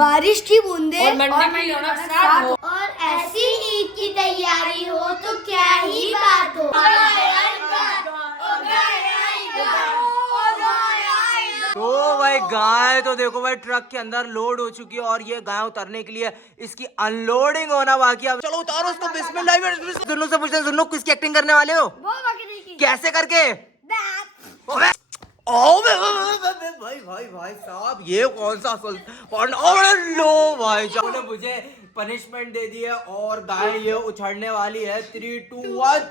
बारिश की बूंदे और मंडी में रौनक साथ हो और ऐसी ईद की तैयारी हो तो क्या ही बात हो। तो भाई गाय तो देखो भाई ट्रक के अंदर लोड हो चुकी है और ये गाय उतरने के लिए इसकी अनलोडिंग होना बाकी है। चलो उतारो उसको। बिस्मिल्लाह। सुनो से पूछते हैं, सुनो किसकी एक्टिंग करने वाले हो? कैसे करके? भाई भाई भाई साहब ये कौन सा लो भाई साहब ने मुझे पनिशमेंट दे दी है और गाय ये उछड़ने वाली है। 3, 2, 1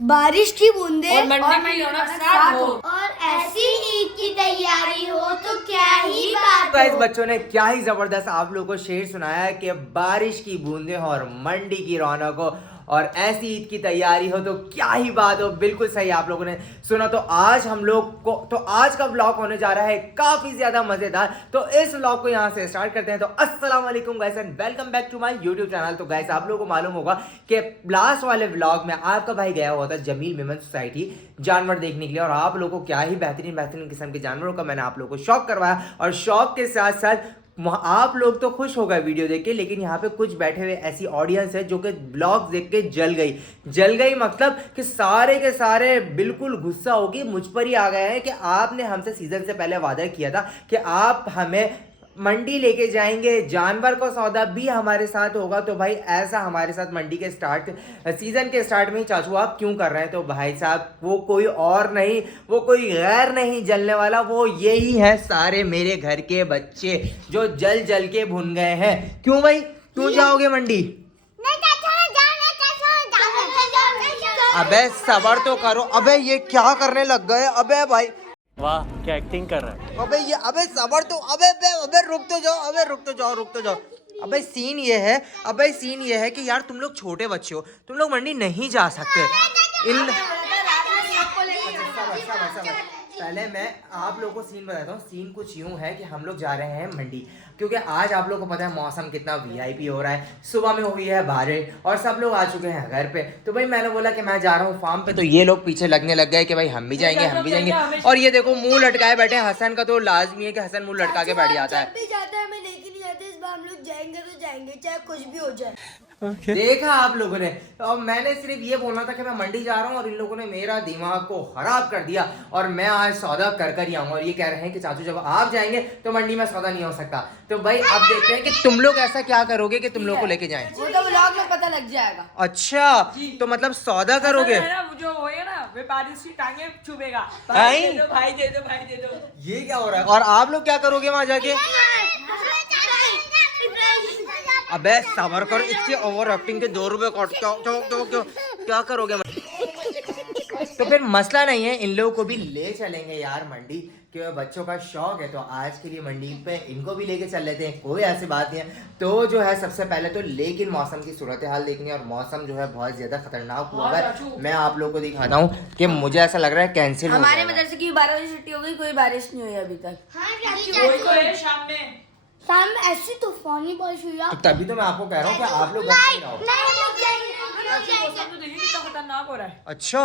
बारिश की बूंदे और मंडी में रौनक साथ हो और ऐसी ईद की तैयारी हो तो क्या ही बात गाइस हो। बच्चों ने क्या ही जबरदस्त आप लोगों को शेर सुनाया है कि बारिश की बूंदें और मंडी की रौनक हो और ऐसी ईद की तैयारी हो तो क्या ही बात हो। बिल्कुल सही आप लोगों ने सुना। तो आज हम लोग को आज का व्लॉग होने जा रहा है काफी ज्यादा मजेदार। तो इस व्लॉग को यहाँ से स्टार्ट करते हैं। तो अस्सलाम वालेकुम guys and welcome back to my YouTube channel. तो गाइस आप लोगों को मालूम होगा कि लास्ट वाले व्लॉग में आपका भाई गया हुआ था जमील मेमन सोसाइटी जानवर देखने के लिए और आप लोगों को क्या ही बेहतरीन बेहतरीन किस्म के जानवरों का मैंने आप लोगों को शौक करवाया और शौक के साथ साथ आप लोग तो खुश हो गए वीडियो देख के, लेकिन यहाँ पे कुछ बैठे हुए ऐसी ऑडियंस है जो कि ब्लॉग देख के जल गई मतलब कि सारे के सारे बिल्कुल गुस्सा होगी मुझ पर ही आ गए हैं कि आपने हमसे सीजन से पहले वादा किया था कि आप हमें मंडी लेके जाएंगे, जानवर का सौदा भी हमारे साथ होगा। तो भाई ऐसा हमारे साथ मंडी के सीजन के स्टार्ट में ही चाचू आप क्यों कर रहे हैं? तो भाई साहब वो कोई और नहीं, वो कोई गैर नहीं जलने वाला, वो यही है सारे मेरे घर के बच्चे जो जल जल के भुन गए हैं। क्यों भाई क्यों जाओगे मंडी? अबे सबर तो करो। अबे ये क्या करने लग गए? अबे भाई वाह क्या एक्टिंग कर रहा है। अबे सबर तो अबे रुक तो जाओ। अबे सीन ये है कि यार तुम लोग छोटे बच्चे हो, तुम लोग मंडी नहीं जा सकते। पहले मैं आप लोगों को सीन बताता हूँ। सीन कुछ यूं है कि हम लोग जा रहे हैं मंडी क्योंकि आज आप लोगों को पता है मौसम कितना वीआईपी हो रहा है। सुबह में हुई है बारिश और सब लोग आ चुके हैं घर पे। तो भाई मैंने बोला कि मैं जा रहा हूँ फार्म पे, तो ये लोग पीछे लगने लग गए कि भाई हम भी जाएंगे। और ये देखो मुंह लटकाए बैठे। हसन का तो लाजमी है कि हसन मुंह लटका के बैठ जाता है। हमें लेके नहीं जाते, इस बार हम लोग जाएंगे तो जाएंगे चाहे कुछ भी हो जाए। देखा आप लोगों ने। और मैंने सिर्फ ये बोलना था कि मैं मंडी जा रहा हूँ और इन लोगों ने मेरा दिमाग को खराब कर दिया और मैं आज सौदा कर ही आऊंगा। और ये कह रहे हैं कि चाचू जब आप जाएंगे तो मंडी में सौदा नहीं हो सकता। तो भाई अब देखते हैं कि तुम लोग ऐसा क्या करोगे कि तुम लोग को लेके जाएं। वो तो व्लॉग में पता लग जाएगा। अच्छा तो मतलब सौदा करोगे? जो होएगा ना वे बारिश की टांगे छुपेगा। भाई दे दो। ये क्या हो रहा है? और आप लोग क्या करोगे वहां जाके? अबे सबर करो, इससे ओवर एक्टिंग के 2 रुपए क्यों क्या करोगे? तो फिर मसला नहीं है, इन लोगों को भी ले चलेंगे यार मंडी, कि बच्चों का शौक है तो आज के लिए मंडी पे इनको भी लेके चल लेते हैं। कोई ऐसी बात नहीं है। तो जो है सबसे पहले तो लेकिन मौसम की सूरत हाल देखनी है और मौसम जो है बहुत ज्यादा खतरनाक हुआ है। मैं आप लोगों को दिखाता हूँ कि मुझे ऐसा लग रहा है कैंसिल हो हमारे जाएगा। मदरसे की 12 बजे छुट्टी हो गई, कोई बारिश नहीं हुई अभी तक। शाम में ऐसी तूफानी बारिश हुई। तो तभी तो मैं आपको कह रहा हूँ कि आप लोग घर पे ही रहो। खतरनाक हो रहा है। अच्छा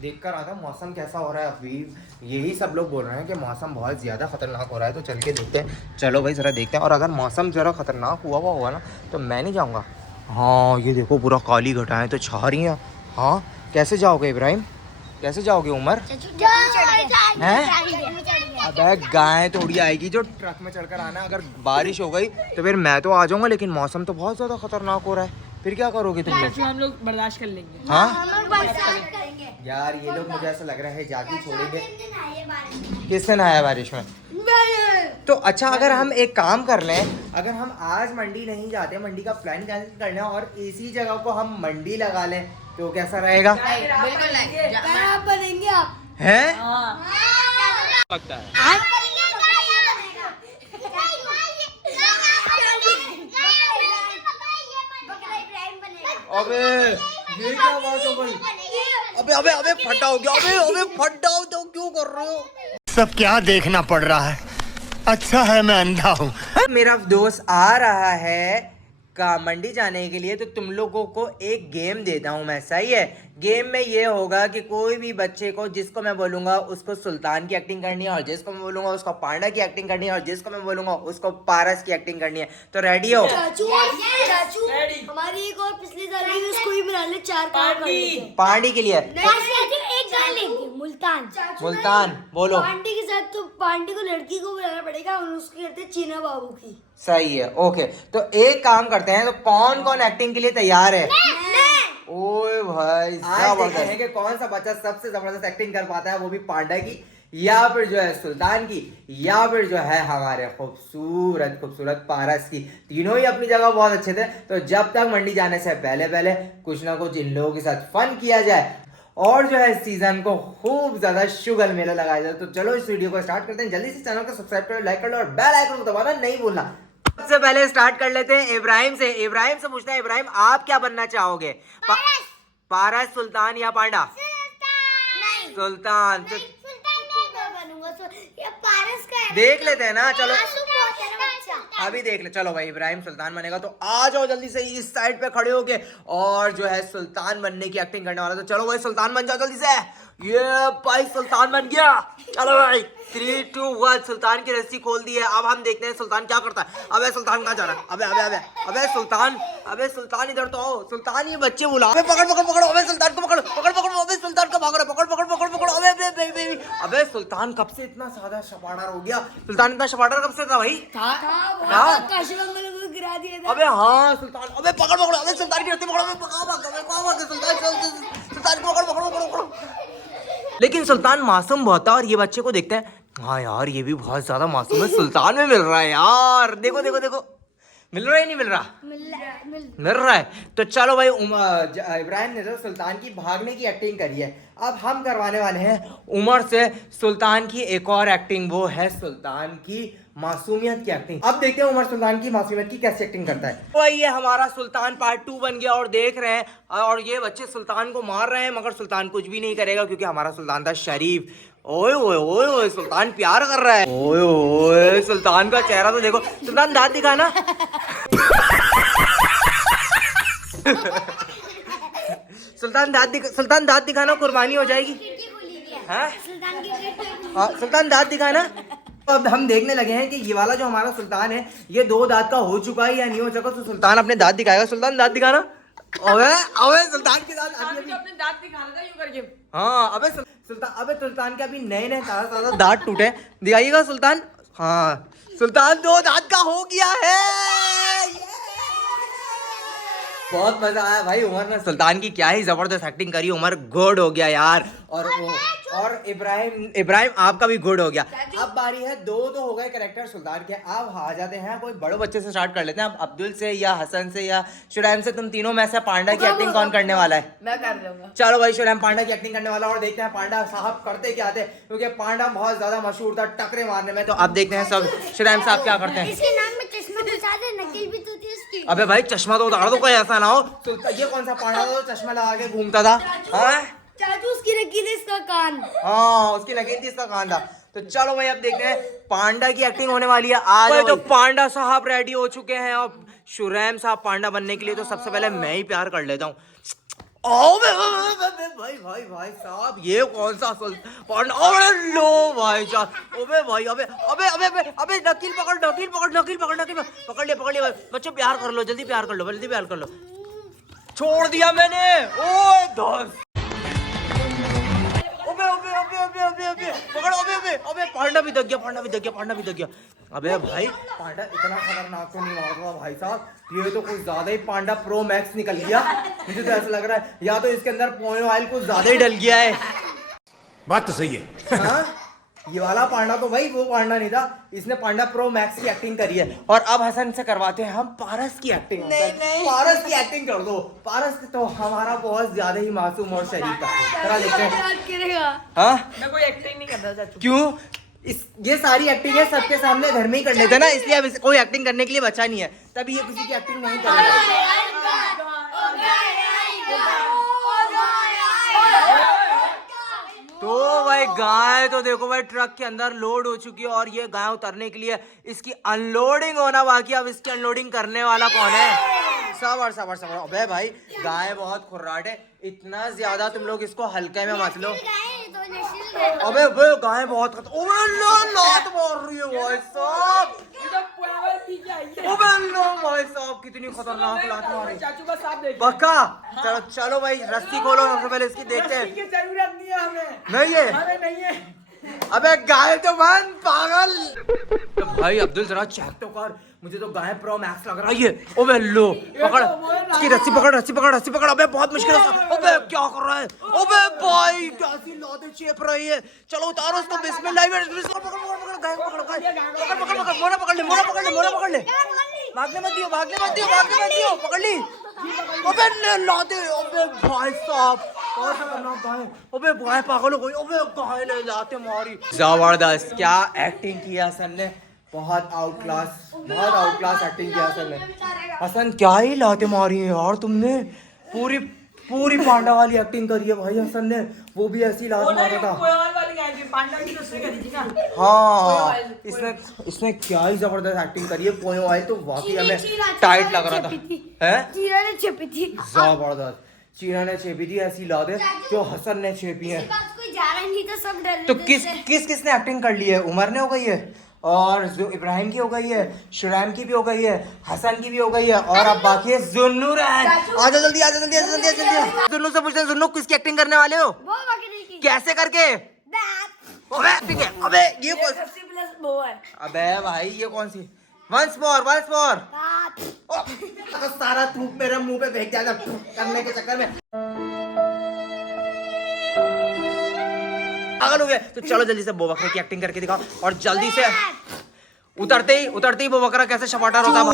देख कर आता मौसम कैसा हो रहा है। अभी यही सब लोग बोल रहे हैं कि मौसम बहुत ज़्यादा खतरनाक हो रहा है। तो चल के देखते हैं। चलो भाई ज़रा देखते हैं। और अगर मौसम ज़रा खतरनाक हुआ होगा ना तो मैं नहीं जाऊँगा। हाँ ये देखो पूरा काली घटाएं तो छा रही हैं। हाँ कैसे जाओगे इब्राहिम? कैसे जाओगे उमर? अबे गाय थोड़ी आएगी जो ट्रक में चढ़कर आना। अगर बारिश हो गई तो फिर मैं तो आ जाऊँगा, लेकिन मौसम तो बहुत ज़्यादा खतरनाक हो रहा है। फिर क्या करोगे तुम लोग? हम लोग बर्दाश्त कर लेंगे। हाँ यार ये लोग मुझे ऐसा लग रहा है जाके छोड़ेंगे। किसने नहाया बारिश में? तो अच्छा अगर हम एक काम कर लें, अगर हम आज मंडी नहीं जाते, मंडी का प्लान कैंसिल कर लें और इसी जगह को हम मंडी लगा लें तो कैसा रहेगा? बिल्कुल बनेंगे आप हैं? लगता है अबे ये क्या बात हो गई? अबे फटा हो गया। अबे फटा हो तो क्यों कर रहे हो? सब क्या देखना पड़ रहा है। अच्छा है मैं अंधा हूँ। मेरा दोस्त आ रहा है का मंडी जाने के लिए, तो तुम लोगों को एक गेम देता हूँ मैं, सही है। गेम में ये होगा कि कोई भी बच्चे को, जिसको मैं बोलूंगा उसको सुल्तान की एक्टिंग करनी है, और जिसको मैं बोलूंगा उसको पांडा की एक्टिंग करनी है, और जिसको मैं बोलूंगा उसको पारस की एक्टिंग करनी है। तो रेडी हो? चाचू हमारी एक और पिछली साल की उसको ही बना ले, 4 कार्ड कर लेते हैं। पांडी के लिए एक गाल लेंगे मुल्तान। मुल्तान बोलो। पांडे के साथ तो पांडे को लड़की को बुलाना पड़ेगा, और उसकी करते चीना बाबू की। सही है, ओके। तो एक काम करते हैं, तो कौन कौन एक्टिंग के लिए तैयार है? ओए भाई, आज देखते हैं कि कौन सा बच्चा सबसे जबरदस्त एक्टिंग कर पाता है, वो भी पांडा की, या फिर जो है सुल्तान की, या फिर जो है हमारे खूबसूरत खूबसूरत पारस की। तीनों ही अपनी जगह बहुत अच्छे थे। तो जब तक मंडी जाने से पहले पहले कुछ ना कुछ इन लोगों के साथ फन किया जाए, और जो है इस सीजन को खूब ज्यादा शुगर मेला लगाया जाए। तो चलो इस वीडियो को स्टार्ट करते हैं। जल्दी से चैनल को सब्सक्राइब करो, लाइक कर लो, और बेल आइकन को दबाना नहीं भूलना। सबसे पहले स्टार्ट कर लेते हैं इब्राहिम से। इब्राहिम से पूछते हैं, इब्राहिम आप क्या बनना चाहोगे? पारस, सुल्तान या पांडा? सुल्तान। देख लेते हैं ना, चलो अभी देख ले। चलो भाई, इब्राहिम सुल्तान बनेगा, तो आ जाओ जल्दी से इस साइड पे खड़े होके, और जो है सुल्तान बनने की एक्टिंग करने वाला। तो चलो भाई सुल्तान बन जाओ जल्दी से। ये भाई सुल्तान बन गया। चलो भाई 3, 2, 1 सुल्तान की रस्सी खोल दी है। अब हम देखते हैं सुल्तान क्या करता है। अबे सुल्तान कहाँ जा रहा है? अबे अबे अबे अबे सुल्तान, अबे सुल्तान इधर तो आओ। सुल्तान ये बच्चे बुला। अबे पकड़ पकड़ पकड़ो, अबे सुल्तान को पकड़ो, पकड़ पकड़, अबे सुल्तान को भाग रहा है, पकड़ पकड़ पकड़ पकड़ो। अबे अबे अबे अबे सुल्तान कब से इतना ज्यादा शपाडर हो गया? सुल्तान इतना शपाडर कब से था भाई? गिरा दिया था। अबे हाँ सुल्तान, अबे पकड़ पकड़ो, अबे सुल्तान की रस्सी पकड़ो, अबे सुल्तान को पकड़ पकड़ो पकड़ो। लेकिन सुल्तान मासूम बहुत था, और ये बच्चे को देखते हैं, हाँ यार ये भी बहुत ज्यादा मासूम है, सुल्तान में मिल रहा है यार। देखो देखो देखो, मिल रहा है नहीं मिल रहा? मिल रहा है। तो चलो भाई, इब्राहिम ने तो सुल्तान की भागने की एक्टिंग करी है। अब हम करवाने वाले हैं उमर से सुल्तान की एक और एक्टिंग, वो है सुल्तान की मासूमियत की एक्टिंग। अब देखते हैं उमर सुल्तान की मासूमियत की कैसे एक्टिंग करता है। तो ये हमारा सुल्तान पार्ट 2 बन गया, और देख रहे हैं, और ये बच्चे सुल्तान को मार रहे हैं, मगर सुल्तान कुछ भी नहीं करेगा, क्योंकि हमारा सुल्तान था शरीफ। ओए ओए ओए ओए, सुल्तान प्यार कर रहा है। ओए ओए, सुल्तान का चेहरा तो देखो। सुल्तान दांत दिखाना। सुल्तान दांत दिखाना, कुर्बानी हो जाएगी। हाँ? सुल्तान दांत दिखाना। अब हम देखने लगे हैं कि ये वाला जो हमारा सुल्तान है, ये 2 दांत का हो चुका है या नहीं हो चुका। तो सुल्तान अपने दांत दिखाएगा। सुल्तान दांत दिखाना। अबे अबे सुल्तान के दांत अभी अपने दांत दिखाना था यूं करके। हाँ, अबे सुल्तान के अभी नए नए ताजा दांत टूटे, दिखाइएगा सुल्तान। हाँ सुल्तान 2 दांत का हो गया है। बहुत मजा आया भाई। उमर ने सुल्तान की क्या ही जबरदस्त एक्टिंग करी। उमर गुड हो गया यार, और इब्राहिम आपका भी गुड हो गया। अब बारी है, 2 तो हो गए कैरेक्टर सुल्तान के। अब आ जाते हैं कोई बड़े बच्चे से स्टार्ट कर लेते हैं। अब अब्दुल से या हसन से या शुरैम से, तुम तीनों में से पांडा की एक्टिंग कौन करने वाला है? मैं कर लूंगा। चलो भाई, शुरैम पांडा की एक्टिंग करने वाला, और देखते हैं पांडा साहब करते क्या थे, क्योंकि पांडा बहुत ज्यादा मशहूर था टकरे मारने में। तो अब देखते हैं सब शुरैम साहब क्या करते हैं। इसके नाम में चश्मा घुसा दे, नकल भी तो थी इसकी। अबे भाई चश्मा तो उतार दो, कोई ऐसा ना हो। ये कौन सा पांडा था जो चश्मा लगा के घूमता था? हाँ चाचू उसकी नकील है इसका कान। हाँ, उसकी लगी थी इसका कान था। तो चलो भाई, अब देखते हैं पांडा की एक्टिंग होने वाली है आज। तो पांडा साहब रेडी हो चुके हैं। अब शुरैम साहब पांडा बनने के लिए, तो सबसे पहले मैं ही प्यार कर लेता हूँ। भाई साहब, ये कौन सा पांडा? अबे लो भाई साहब, अबे भाई, अबे अबे अबे अबे अबे नकील पकड़, नकील पकड़, नकील पकड़, नकील पकड़ लिया बच्चों। प्यार कर लो, जल्दी प्यार कर लो, जल्दी प्यार कर लो। छोड़ दिया मैंने। ओए दोस्त, अबे अबे अबे अबे अबे अबे पकड़, अबे अबे अबे पांडा भी दग गया, पांडा भी दग गया, पांडा भी दग गया। अबे भाई, पांडा इतना खतरनाक तो नहीं मार रहा भाई साहब, ये तो कुछ ज्यादा ही पांडा प्रो मैक्स निकल गया। मुझे तो ऐसा लग रहा है, या तो इसके अंदर पोइन ऑयल कुछ ज्यादा ही डल गया है। बात तो सही है। हाँ? ये वाला पांडा तो भाई वो पांडा नहीं था, इसने पांडा प्रो मैक्स की एक्टिंग करी है। और अब हसन से करवाते हैं हम पारस की एक्टिंग। नहीं। पारस की एक्टिंग कर दो। पारस तो हमारा बहुत ज्यादा ही मासूम और शरीफ था। जरा देखते हैं। हाँ? मैं कोई एक्टिंग नहीं कर रहा चाचू। क्यों? ये सारी एक्टिंग है सबके सामने घर में ही कर लेते ना, इसलिए अब कोई एक्टिंग करने के लिए बचा नहीं है, तभी ये किसी की एक्टिंग नहीं करेगा। तो भाई गाय तो देखो भाई ट्रक के अंदर लोड हो चुकी है और ये गाय उतरने के लिए इसकी अनलोडिंग होना बाकी। अब इसकी अनलोडिंग करने वाला कौन है? सबर सबर सबर। अबे भाई गाय बहुत खुर्राट है, इतना ज्यादा तुम लोग इसको हल्के में मत लो। अबे अबे गाय बहुत लात मार रही है भाई साहब। भाई साहब कितनी खतरनाक लात मारी चाचू का साथ देखो। पक्का। चलो चलो भाई रस्सी खोलो, सबसे पहले इसकी देखते हैं। जरूरत नहीं है हमें। नहीं है? हमें नहीं है। अबे गाय तो बंद पागल। तो भाई अब्दुल जरा चेक तो कर, मुझे तो गाय प्रो मैक्स लग रहा है। ओबे लो पकड़ इसकी रस्सी पकड़, रस्सी पकड़, रस्सी पकड़। अबे बहुत मुश्किल है। अबे क्या कर रहा है? अबे भाई कैसी लाते चेप रही है। चलो उतारो उसको। बिस्मिल्लाह पकड़ पकड़ गाय को पकड़, पकड़ पकड़ पकड़। मोना पकड़ ले, मोना पकड़ ले, मोना पकड़ ले। भागने मत दियो, भागने मत दियो, भागने मत दियो। पकड़ ली। अबे लाते। अबे भाई साहब और खतरनाक गाय। अबे गाय पागल हो गई। अबे गाय ने लाते मारी। जबरदस्त, क्या एक्टिंग किया हसन ने। बहुत आउट क्लास एक्टिंग किया हसन ने। हसन क्या ही लाते मारी है यार तुमने। पूरी पूरी पांडा वाली एक्टिंग करी है भाई हसन ने। वो भी ऐसी लात मारा था। हाँ इसने क्या ही जबरदस्त एक्टिंग करी है। पोयो आए तो वाकई हमें टाइट लग रहा था। चीरा ने छेपी थी। जबरदस्त चीरा ने छेपी थी। ऐसी लाते जो हसन ने छेपी है। कोई जा रहा नहीं था, सब डर तो किसने एक्टिंग कर ली है? उमर ने हो गई है और इब्राहिम की हो गई है, शुरैम की भी हो गई है, हसन की भी हो गई है और अब बाकी है जुन्नूरैन। आजा जल्दी, आजा जल्दी, आजा जल्दी, आजा जल्दी। जुन्नू से पूछते हैं, जुन्नू किसकी एक्टिंग करने वाले हो? वो बाकी नहीं की। कैसे करके? अबे ठीक है। अबे ये कौन? प्लस वो है। अबे भाई ये कौन सी? Once more. तो सारा थूक मेरे मुंह पे फेंक दिया करने के चक्कर में। पागल हो गए। तो चलो जल्दी से बोबकरा की एक्टिंग करके दिखाओ और जल्दी से उतरते ही बोबकरा कैसे शपाटा होता है। 2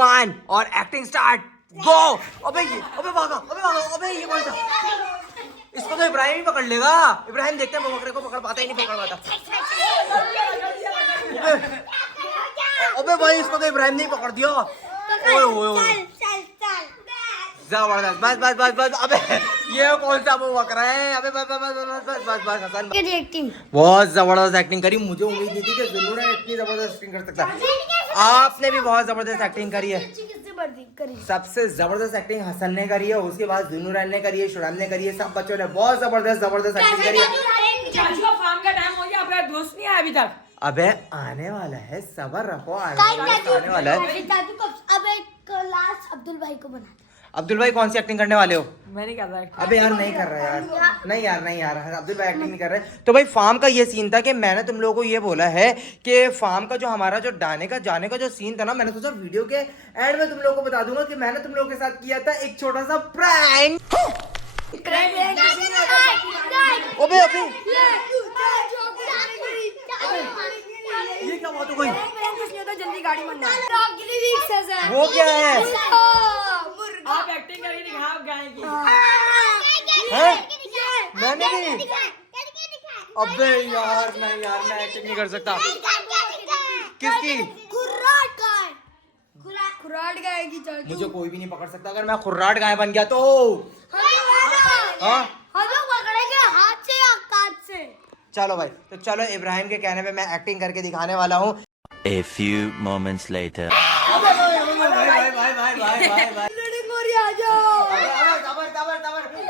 1 और एक्टिंग स्टार्ट गो। अबे भागा। अबे ये कौन सा? इसको तो इब्राहिम ही पकड़ लेगा। इब्राहिम देखते हैं बोबकरे को पकड़ पाता ही नहीं पकड़ पाता। अबे भाई इसको तो इब्राहिम ने ही पकड़ दिया। ओए जबरदस्त। बस। अबे ये कौन सा वो बकरा है? अबे बस हसन बहुत जबरदस्त एक्टिंग करी। मुझे उम्मीद नहीं थी कि जुन्नू ने इतनी जबरदस्त एक्टिंग कर सकता है। आपने भी बहुत जबरदस्त एक्टिंग करी है। सबसे जबरदस्त एक्टिंग हसन ने करी है, उसके बाद जुन्नूरैन ने करी है, शुरैम ने करी है, सब बच्चों ने बहुत जबरदस्त एक्टिंग करी है। चाचू का फार्म का टाइम हो गया, अपना दोस्त नहीं आया अभी तक। अबे आने वाला है, सबर रखो। आने वाला है। अब्दुल भाई को बना। अब्दुल भाई कौन सी एक्टिंग करने वाले हो? मैं नहीं कर रहा। अबे यार नहीं कर रहा यार। नहीं यार अब्दुल भाई एक्टिंग नहीं कर रहे। तो भाई फार्म का ये सीन था कि मैंने तुम लोगों को ये बोला है कि फार्म का जो हमारा जो जाने का जो सीन था ना, मैंने सोचा वीडियो के एंड में तुम लोगों को बता दूंगा कि मैंने तुम लोगों के साथ किया था एक छोटा सा प्रैंक। अबे ये क्या बात हो गई? जल्दी गाड़ी मंगा। वो क्या है? आप एक्टिंग करके दिखाओ गाय की। मैंने भी। अबे यार नहीं यार, मैं एक्टिंग नहीं कर सकता। किसकी? खुराट गाय की। मुझे कोई भी नहीं पकड़ सकता। अगर मैं खुर्राट गाय बन गया तो हाँ पकड़ेंगे हाथ से या काट से। चलो भाई, तो चलो इब्राहिम के कहने पे मैं एक्टिंग करके दिखाने वाला हूँ। A few moments later.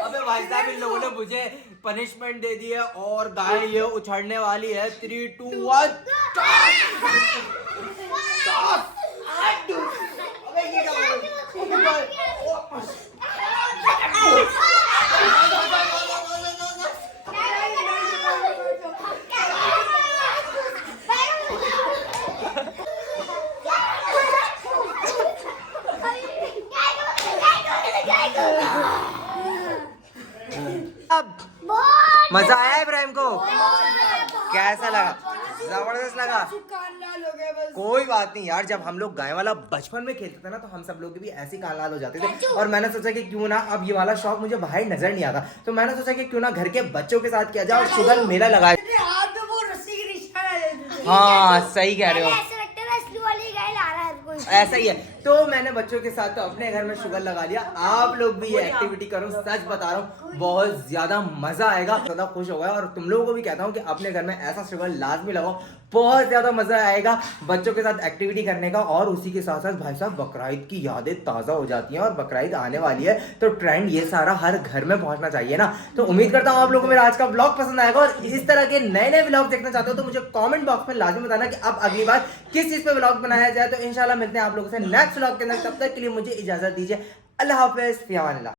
अबे भाई साहब इन लोगों ने मुझे पनिशमेंट दे दी है और गाय ये उछड़ने वाली है। 3 2 1 मजा आया इब्राहिम को? कैसा लगा? जबरदस्त लगा। कोई बात नहीं यार, जब हम लोग गाय वाला बचपन में खेलते थे ना, तो हम सब लोग भी ऐसे कान लाल हो जाते थे। और मैंने सोचा कि क्यों ना अब ये वाला शौक मुझे बाहर नजर नहीं आता, तो मैंने सोचा कि क्यों ना घर के बच्चों के साथ किया जाए और शुगर मेला लगाए। हाँ सही कह रहे हो, ऐसा ही है। तो मैंने बच्चों के साथ तो अपने घर में शुगर लगा लिया, आप लोग भी ये एक्टिविटी करो, सच बता रहा हूँ बहुत ज्यादा मजा आएगा, ज्यादा खुश होगा। और तुम लोगों को भी कहता हूँ कि अपने घर में ऐसा शुगर लाजमी लगाओ, बहुत ज्यादा मजा आएगा बच्चों के साथ एक्टिविटी करने का। और उसी के साथ साथ भाई साहब बकराईद की यादें ताजा हो जाती हैं, और बकराईद आने वाली है तो ट्रेंड ये सारा हर घर में पहुंचना चाहिए ना। तो उम्मीद करता हूँ आप लोगों को मेरा आज का ब्लॉग पसंद आएगा, और इस तरह के नए नए ब्लॉग देखना चाहते हो तो मुझे कमेंट बॉक्स में लाजमी बताना कि अब अगली बार किस चीज पे ब्लॉग बनाया जाए। तो इंशाल्लाह मिलते हैं आप लोगों से नेक्स्ट ब्लॉग के अंदर, तब तक के लिए मुझे इजाजत दीजिए। अल्लाह हाफिज, फ़ी अमान अल्लाह।